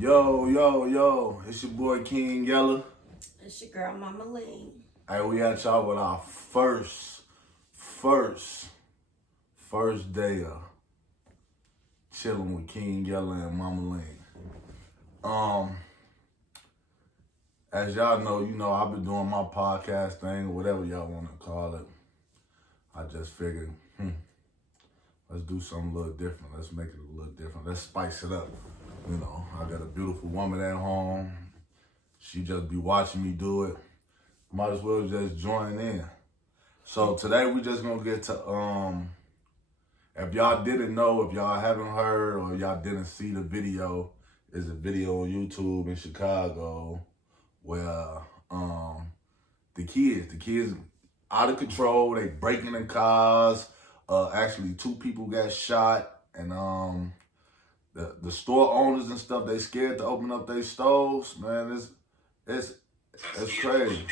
Yo, yo, yo, it's your boy King Yella. It's your girl, Momma Ling. Hey, we at y'all with our first day of chilling with King Yella and Momma Ling. As y'all know, I've been doing my podcast thing, or whatever y'all want to call it. I just figured, let's do something a little different. Let's make it a little different. Let's spice it up. I got a beautiful woman at home. She just be watching me do it. Might as well just join in. So today we just gonna get to if y'all didn't know, if y'all haven't heard, or y'all didn't see the video, there's a video on YouTube in Chicago where the kids out of control, they breaking in cars. Actually 2 people got shot, and the store owners and stuff, they scared to open up their stores. Man, it's crazy.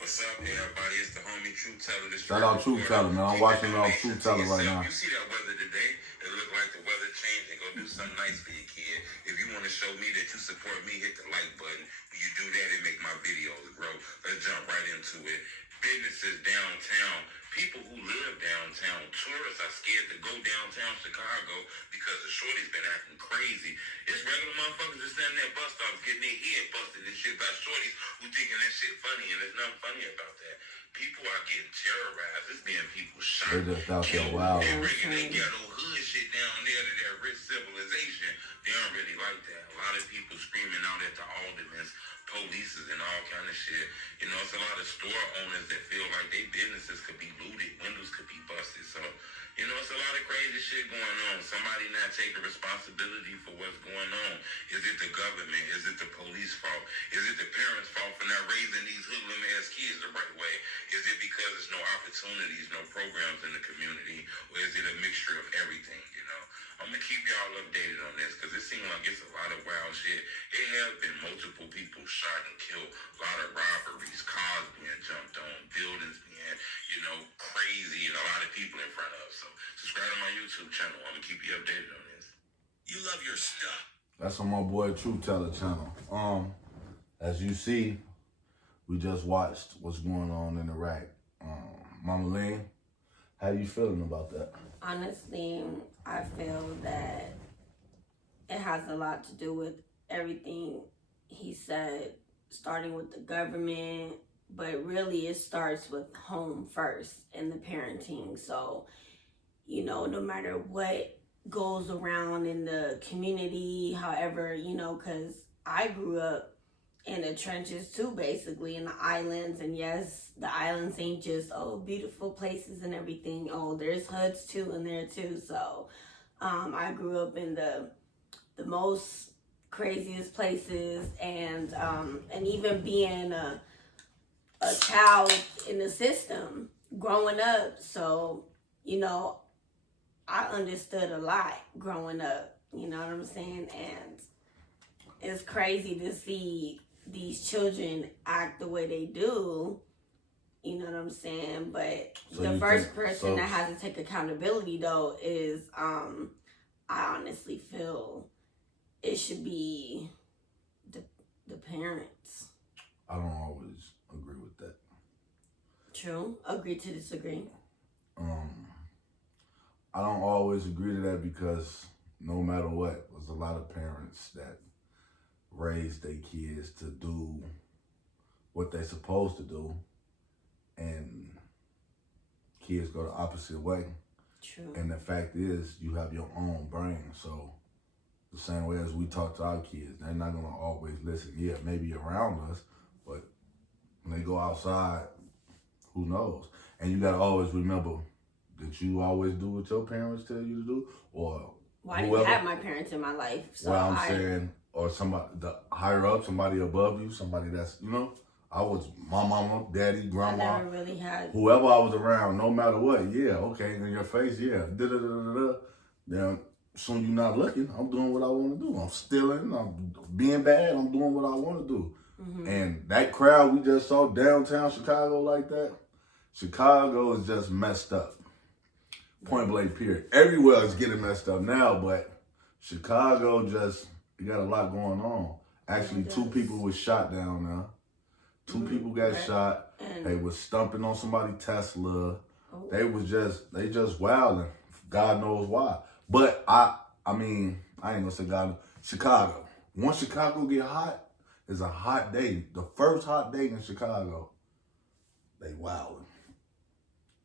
What's up, everybody? It's the homie Truth Teller. Shout out Truth Teller, man. I'm watching Truth Teller right now. You see that weather today? It look like the weather changing. Go do something nice for your kid. If you want to show me that you support me, hit the like button. When you do that, it make my videos grow. Let's jump right into it. Businesses downtown. People who live downtown, tourists are scared to go downtown Chicago because the shorty's been acting crazy. It's regular motherfuckers that's standing there bus stops getting their head busted and shit by shorties who thinking that shit funny, and there's nothing funny about that. People are getting terrorized. It's being people shot. They're just out there killed. wild. They're bringing their ghetto hood shit down there to their rich civilization. They don't really like that. A lot of people screaming out at the aldermans, polices, and all kind of shit. It's a lot of store owners that feel like their businesses could be looted, windows could be busted. So, it's a lot of crazy shit going on. Somebody not taking responsibility for what's going on. Is it the government? Is it the police fault? Is it the parents' fault for not raising these hoodlum-ass kids the right way? Is it because there's no opportunities, no programs in the community? Or is it a mixture of everything, I'm going to keep y'all updated on this because it seems like it's a lot of wild shit. It has been multiple people shot and killed, a lot of robberies, cars being jumped on, buildings being, crazy, and a lot of people in front of. So subscribe to my YouTube channel. I'm going to keep you updated on this. You love your stuff. That's on my boy Truth Teller channel. As you see, we just watched what's going on in Iraq. Momma Ling, how you feeling about that? Honestly, I feel that it has a lot to do with everything he said, starting with the government, but really it starts with home first and the parenting. So, no matter what goes around in the community, however, because I grew up in the trenches too, basically, in the islands. And yes, the islands ain't just, beautiful places and everything. There's hoods too in there too. So I grew up in the most craziest places, and even being a child in the system growing up. So, I understood a lot growing up, you know what I'm saying? And it's crazy to see these children act the way they do, you know what I'm saying? But So the first person that has to take accountability, though, is I honestly feel it should be the parents. I don't always agree with that. True. Agree to disagree. I don't always agree to that because no matter what, there's a lot of parents that raise their kids to do what they're supposed to do, and kids go the opposite way. True. And the fact is, you have your own brain. So the same way as we talk to our kids, they're not going to always listen. Yeah, maybe around us, but when they go outside, who knows? And you got to always remember that you always do what your parents tell you to do, or I didn't have my parents in my life. So well, I'm saying, or somebody the higher up, somebody above you, somebody that's, I was my mama, daddy, grandma, I never really had whoever I was around, no matter what. Yeah, okay, in your face, yeah. Then soon you're not looking, I'm doing what I want to do. I'm stealing, I'm being bad, I'm doing what I want to do. Mm-hmm. And that crowd we just saw downtown Chicago like that, Chicago is just messed up. Point blank period. Everywhere is getting messed up now, but Chicago just You got a lot going on. Actually, 2 people was shot down there. 2 people got shot. They was stumping on somebody's Tesla. Oh. They just wilding. God knows why. But I mean, I ain't gonna say God. Chicago. Once Chicago get hot, it's a hot day. The first hot day in Chicago, they wilding.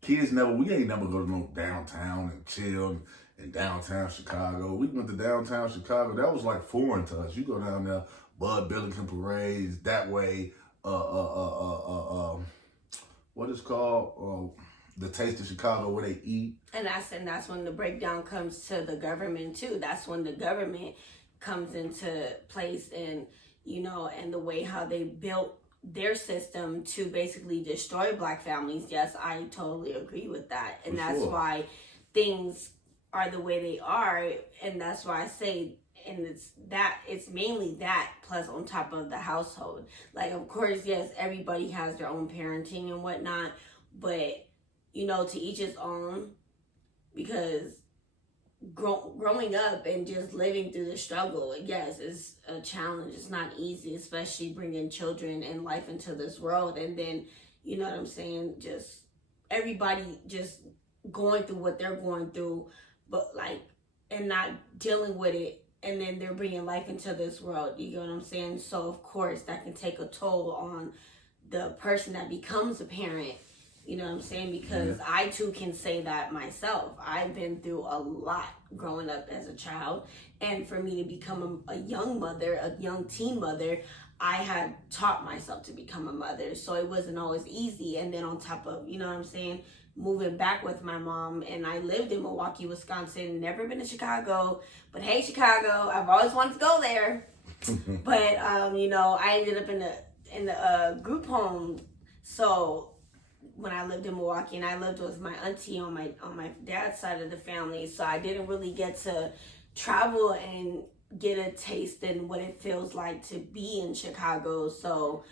Kids we ain't never go to no downtown and chill in downtown Chicago. We went to downtown Chicago. That was like foreign to us. You go down there, Bud Billington parades, that way, what is called, the Taste of Chicago where they eat. And that's when the breakdown comes to the government too. That's when the government comes into place, and and the way how they built their system to basically destroy Black families. Yes, I totally agree with that. And that's why things are the way they are. And that's why I say, and it's mainly that, plus on top of the household. Like, of course, yes, everybody has their own parenting and whatnot, but to each his own, because growing up and just living through the struggle, yes, is a challenge. It's not easy, especially bringing children and life into this world. And then, you know what I'm saying, just everybody just going through what they're going through, but and not dealing with it. And then they're bringing life into this world. You know what I'm saying? So, of course, that can take a toll on the person that becomes a parent. You know what I'm saying? Because I too can say that myself. I've been through a lot growing up as a child. And for me to become a young mother, a young teen mother, I had taught myself to become a mother. So it wasn't always easy. And then on top of, you know what I'm saying, moving back with my mom, and I lived in Milwaukee, Wisconsin, never been to Chicago. But hey, Chicago, I've always wanted to go there. But, I ended up in the group home. So when I lived in Milwaukee, and I lived with my auntie on my dad's side of the family, so I didn't really get to travel and get a taste in what it feels like to be in Chicago. So,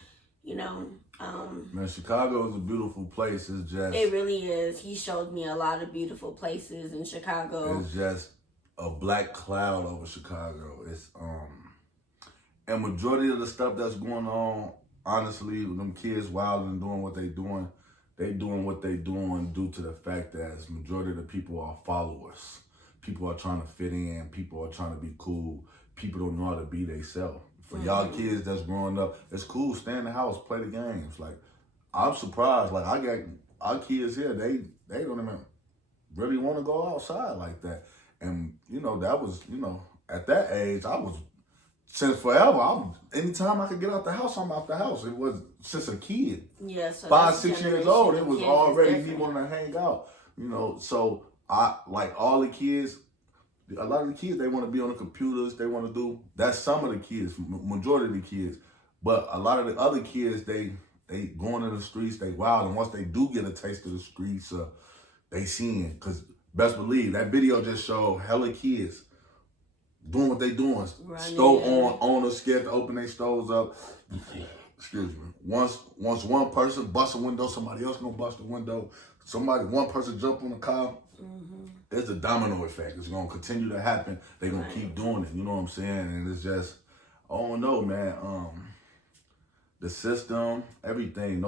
man, Chicago is a beautiful place. It's just, it really is. He showed me a lot of beautiful places in Chicago. It's just a black cloud over Chicago. It's and majority of the stuff that's going on, honestly, them kids wild and doing what they doing. They doing what they doing due to the fact that majority of the people are followers. People are trying to fit in. People are trying to be cool. People don't know how to be themselves. For y'all kids that's growing up, it's cool. Stay in the house, play the games. Like, I'm surprised. Like, I got our kids here. They don't even really want to go outside like that. And that was at that age I was. Since forever, anytime I could get out the house, I'm out the house. It was since a kid. Yeah, so 5, 6 years old, it was already me wanting to hang out. So I like all the kids. A lot of the kids, they want to be on the computers. They want to do. That's some of the kids, majority of the kids. But a lot of the other kids, they going in the streets. They wild, and once they do get a taste of the streets, they seeing. Because best believe that video just showed hella kids doing what they doing. Stove owners scared to open their stoves up. Excuse me. Once one person busts a window, somebody else gonna bust the window. One person jump on the car. It's a domino effect. It's gonna continue to happen. They're gonna keep doing it. You know what I'm saying? And it's just, I don't know, man. The system, everything.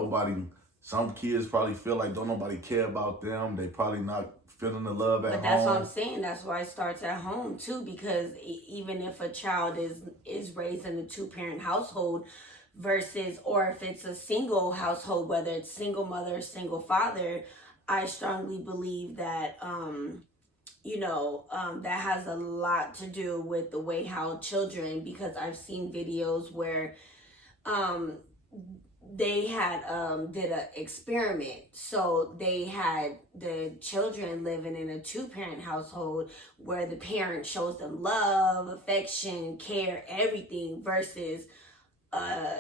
Some kids probably feel like don't nobody care about them. They probably not feeling the love at home. But that's what I'm saying. That's why it starts at home too, because even if a child is raised in a 2-parent household versus, or if it's a single household, whether it's single mother, single father, I strongly believe that that has a lot to do with the way how children, because I've seen videos where they had did an experiment. So they had the children living in a 2-parent household where the parent shows them love, affection, care, everything, versus a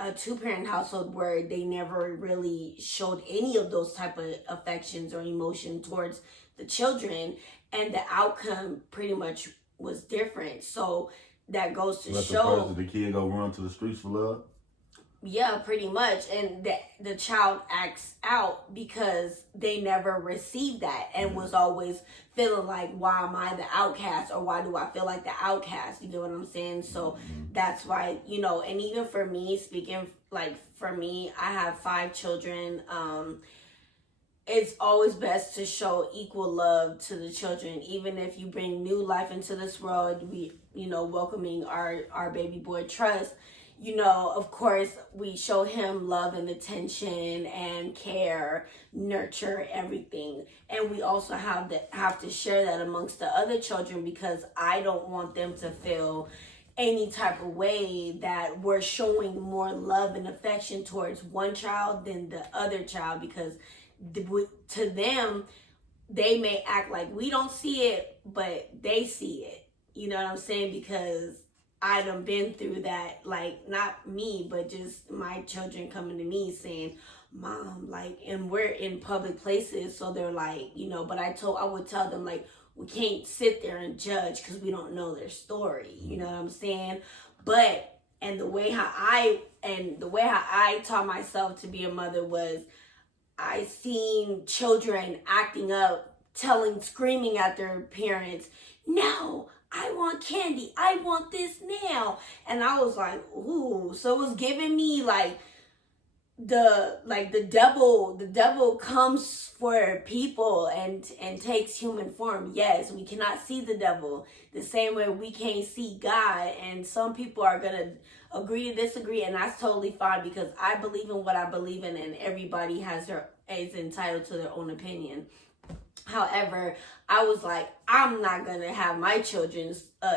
2-parent household where they never really showed any of those type of affections or emotion towards the children, and the outcome pretty much was different. So that goes to show the kid go run to the streets for love. Yeah, pretty much. And the child acts out because they never received that and was always feeling like, why am I the outcast, or why do I feel like the outcast? You get what I'm saying? So that's why, and even for me, speaking like for me, I have 5 children. It's always best to show equal love to the children, even if you bring new life into this world. We, welcoming our baby boy Trust, of course, we show him love and attention and care, nurture everything. And we also have to share that amongst the other children, because I don't want them to feel any type of way that we're showing more love and affection towards one child than the other child, because to them, they may act like we don't see it, but they see it. You know what I'm saying? Because I done been through that, like, not me, but just my children coming to me saying, Mom, like, and we're in public places, so they're like, but I would tell them, like, we can't sit there and judge because we don't know their story. You know what I'm saying? But, and the way how I taught myself to be a mother was, I seen children acting up, screaming at their parents, no, I want candy, I want this now. And I was like, ooh. So it was giving me like the devil comes for people and takes human form. Yes, we cannot see the devil the same way we can't see God. And some people are gonna agree to disagree, and that's totally fine, because I believe in what I believe in, and everybody is entitled to their own opinion. However, I was like, I'm not gonna have my children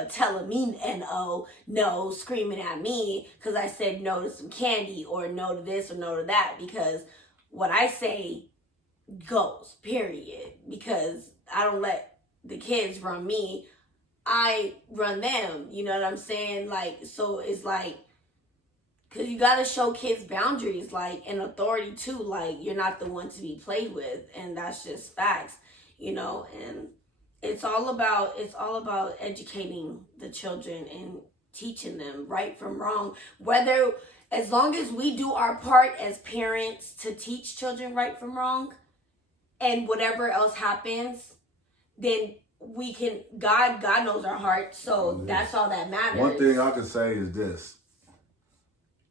telling me no, screaming at me because I said no to some candy, or no to this, or no to that, because what I say goes, period. Because I don't let the kids run me, I run them. You know what I'm saying? Like, so it's like, because you got to show kids boundaries, like, and authority too. Like, you're not the one to be played with, and that's just facts, and it's all about educating the children and teaching them right from wrong. Whether, as long as we do our part as parents to teach children right from wrong, and whatever else happens, then we can, God knows our heart, so that's all that matters. One thing I can say is this: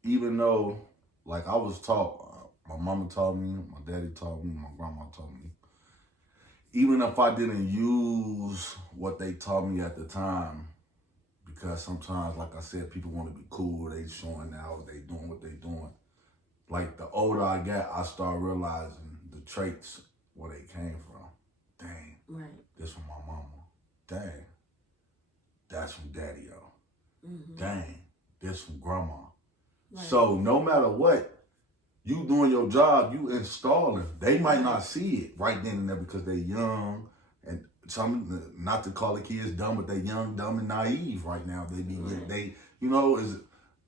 even though, like, I was taught, my mama taught me, my daddy taught me, my grandma taught me, even if I didn't use what they taught me at the time, because sometimes, like I said, people want to be cool, they showing out, they doing what they doing. Like, the older I got, I start realizing the traits where they came from. Dang, right. This from my mama. Dang, that's from daddy-o. Mm-hmm. Dang, this from grandma. Right. So no matter what, you doing your job, you installing. They might not see it right then and there because they young, and some, not to call the kids dumb, but they young, dumb, and naive right now. They be is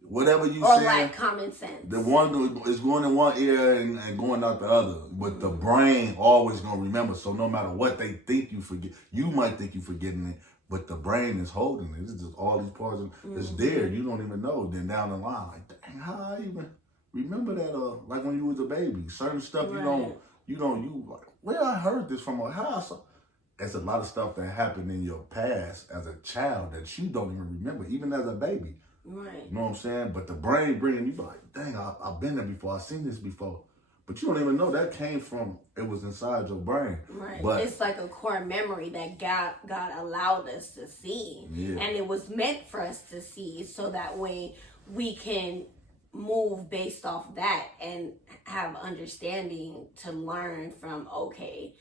whatever you or saying. Or like common sense. The one is going in one ear and going out the other, but the brain always gonna remember. So no matter what they think you forget, you might think you forgetting it, but the brain is holding it. It's just all these parts. It's there. You don't even know. Then down the line, like, dang, how I even remember that? Like when you was a baby, certain stuff you like, where I heard this from, or how I saw. There's a lot of stuff that happened in your past as a child that you don't even remember, even as a baby. Right. You know what I'm saying? But the brain bringing you like, dang, I've been there before. I've seen this before. But you don't even know that came from, it was inside your brain. Right. But it's like a core memory that God allowed us to see. Yeah. And it was meant for us to see, so that way we can move based off that and have understanding to learn from, okay,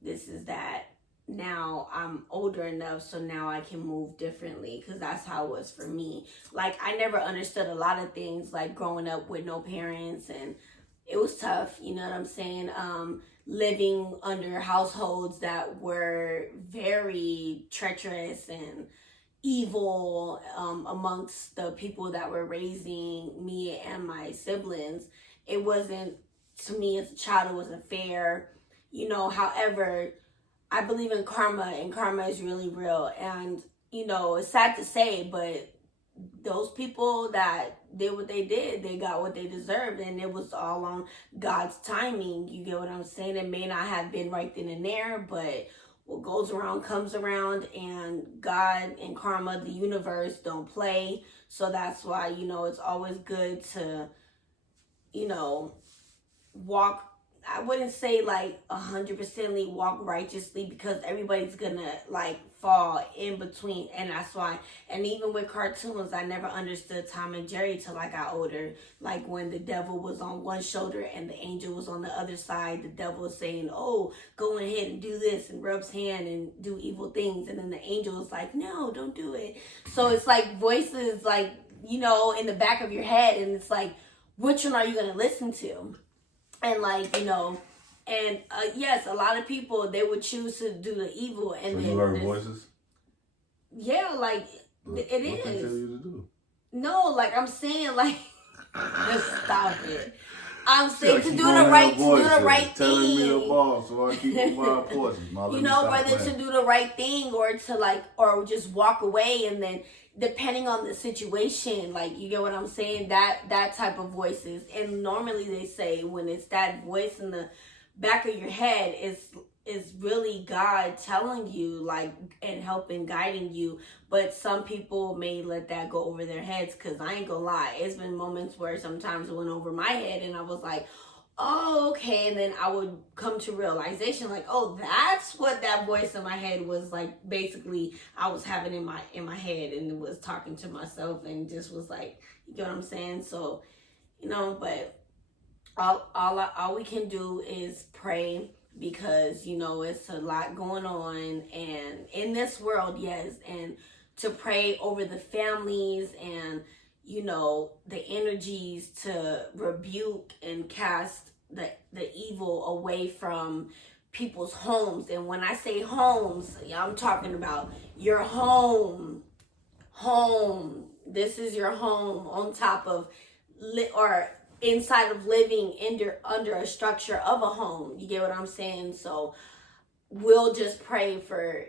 this is that. Now I'm older enough, so now I can move differently, because that's how it was for me. Like, I never understood a lot of things, like growing up with no parents, and it was tough, you know what I'm saying? Living under households that were very treacherous and evil, amongst the people that were raising me and my siblings. It wasn't, to me as a child, it wasn't fair, however, I believe in karma, and karma is really real. And, it's sad to say, but those people that did what they did, they got what they deserved, and it was all on God's timing. You get what I'm saying? It may not have been right then and there, but what goes around comes around, and God and karma, the universe, don't play. So that's why, it's always good to, walk. I wouldn't say like 100% walk righteously, because everybody's gonna like fall in between, and that's why. And even with cartoons, I never understood Tom and Jerry till I got older. Like when the devil was on one shoulder and the angel was on the other side, the devil was saying, "Oh, go ahead and do this," and rubs hand and do evil things, and then the angel is like, "No, don't do it." So it's like voices, like in the back of your head, and it's like, which one are you gonna listen to? And like, and yes, a lot of people, they would choose to do the evil. And so then you heard voices? Yeah, like What it they is. tell you to do? No, like I'm saying, like just stop it. I'm saying to do the right thing. Telling me the ball, so I keep on my porches. Whether to do the right thing or to or just walk away, and then depending on the situation, like, you get what I'm saying, that type of voices. And normally they say when it's that voice in the back of your head, is really God telling you, like, and helping, guiding you. But some people may let that go over their heads, because I ain't gonna lie, it's been moments where sometimes it went over my head and I was like, oh, okay. And then I would come to realization, like, oh, that's what that voice in my head was like. Basically, I was having in my head, and it was talking to myself, and just was like, you get what I'm saying? So, but all we can do is pray, because it's a lot going on, and in this world, yes, and to pray over the families, and the energies to rebuke and cast the evil away from people's homes. And when I say homes, I'm talking about your home. This is your home, on top of or inside of living under a structure of a home. You get what I'm saying? So we'll just pray for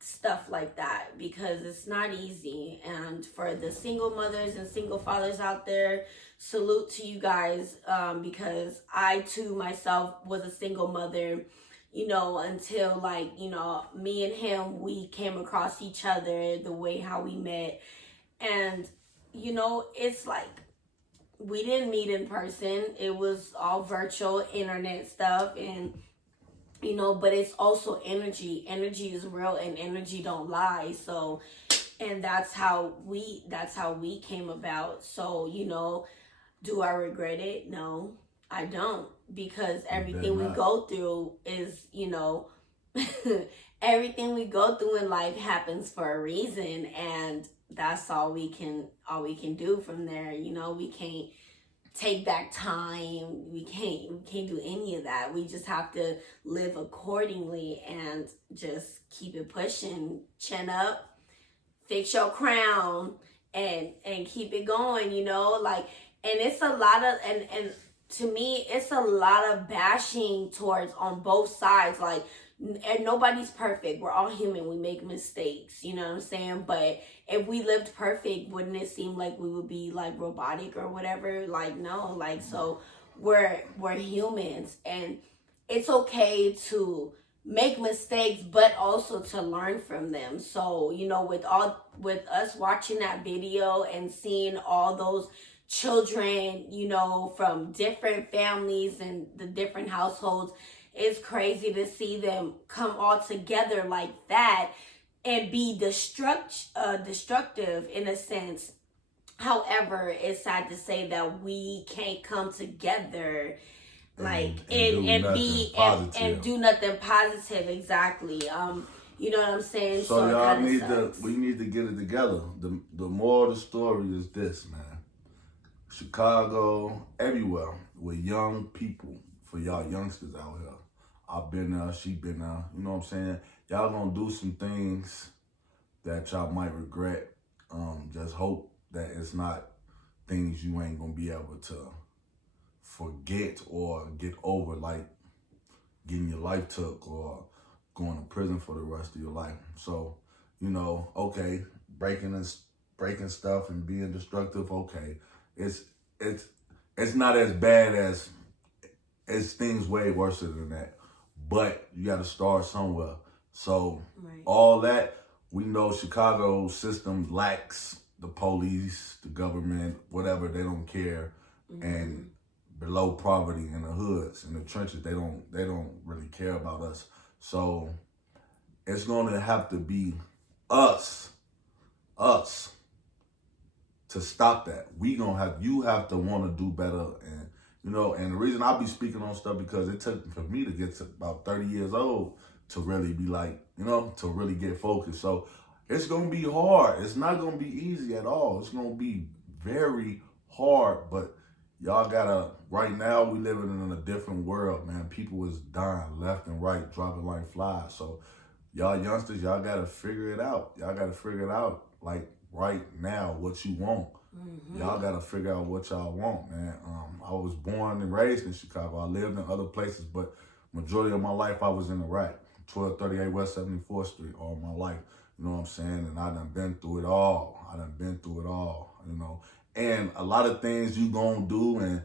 stuff like that, because it's not easy. And for the single mothers and single fathers out there, salute to you guys, because I too myself was a single mother, until me and him, we came across each other, the way how we met. And it's like, we didn't meet in person. It was all virtual internet stuff. And but it's also energy. Energy is real, and energy don't lie. So, and that's how we came about. So, do I regret it? No, I don't, because everything we go through is, everything we go through in life happens for a reason, and that's all we can do from there. We can't take back time. We can't do any of that. We just have to live accordingly and just keep it pushing. Chin up, fix your crown, and keep it going. And it's a lot of, and to me, it's a lot of bashing towards on both sides. Like, and nobody's perfect. We're all human. We make mistakes. You know what I'm saying? But if we lived perfect, wouldn't it seem like we would be like robotic or whatever? Like, no. Like, so we're humans, and it's okay to make mistakes, but also to learn from them. So, with us watching that video and seeing all those children, from different families and the different households, it's crazy to see them come all together like that and be destructive in a sense. However, it's sad to say that we can't come together and do nothing positive. Exactly. You know what I'm saying? So y'all we need to get it together. The moral of the story is this, man. Chicago, everywhere, with young people, for y'all youngsters out here. I've been there, she been there, you know what I'm saying? Y'all gonna do some things that y'all might regret. Just hope that it's not things you ain't gonna be able to forget or get over, like getting your life took or going to prison for the rest of your life. So, okay, breaking breaking stuff and being destructive, okay. It's not as bad as things way worse than that. But you got to start somewhere. So all that, we know Chicago system lacks the police, the government, whatever. They don't care, and below poverty in the hoods, in the trenches, they don't really care about us. So it's going to have to be us to stop that. You have to want to do better, and and the reason I be speaking on stuff because it took for me to get to about 30 years old to really be like, to really get focused. So it's gonna be hard. It's not gonna be easy at all. It's gonna be very hard, but y'all gotta, right now we living in a different world, man. People is dying left and right, dropping like flies. So y'all youngsters, y'all gotta figure it out. Y'all gotta figure it out like right now what you want. Y'all gotta figure out what y'all want, man. I was born and raised in Chicago. I lived in other places, but majority of my life I was in Iraq, 1238 West 74th Street all my life. You know what I'm saying? And I done been through it all. And a lot of things you gonna do, and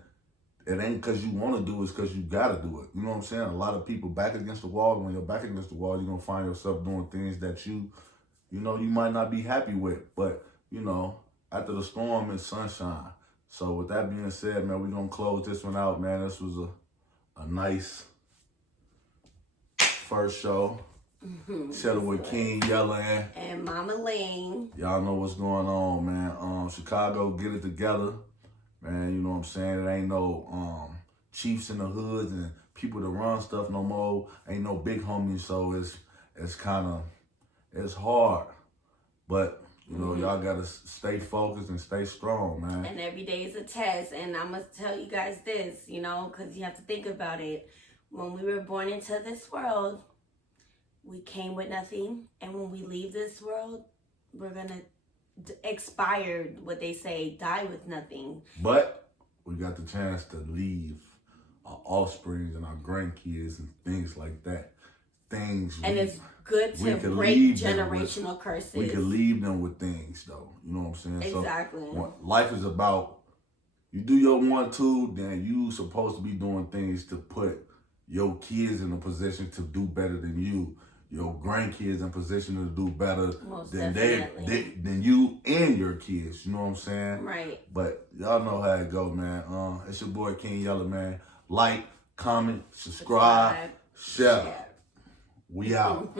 it ain't because you want to do it, it's because you gotta do it. You know what I'm saying? A lot of people back against the wall. When you're back against the wall, you're gonna find yourself doing things that you might not be happy with. But, after the storm is sunshine. So with that being said, man, we're gonna close this one out, man. This was a nice first show. Chilling with King, Yella, and Momma Ling. Y'all know what's going on, man. Chicago, get it together. Man, you know what I'm saying? It ain't no chiefs in the hoods and people that run stuff no more. Ain't no big homies, so it's hard. But y'all gotta stay focused and stay strong, man. And every day is a test. And I must tell you guys this, because you have to think about it. When we were born into this world, we came with nothing. And when we leave this world, we're gonna expire, what they say, die with nothing. But we got the chance to leave our offspring and our grandkids and things like that. It's good to break generational curses. We can leave them with things, though. You know what I'm saying? Exactly. So life is about, you do your 1, 2, then you supposed to be doing things to put your kids in a position to do better than you. Your grandkids in position to do better than you and your kids. You know what I'm saying? Right. But y'all know how it go, man. It's your boy King Yella, man. Like, comment, subscribe, share. We out.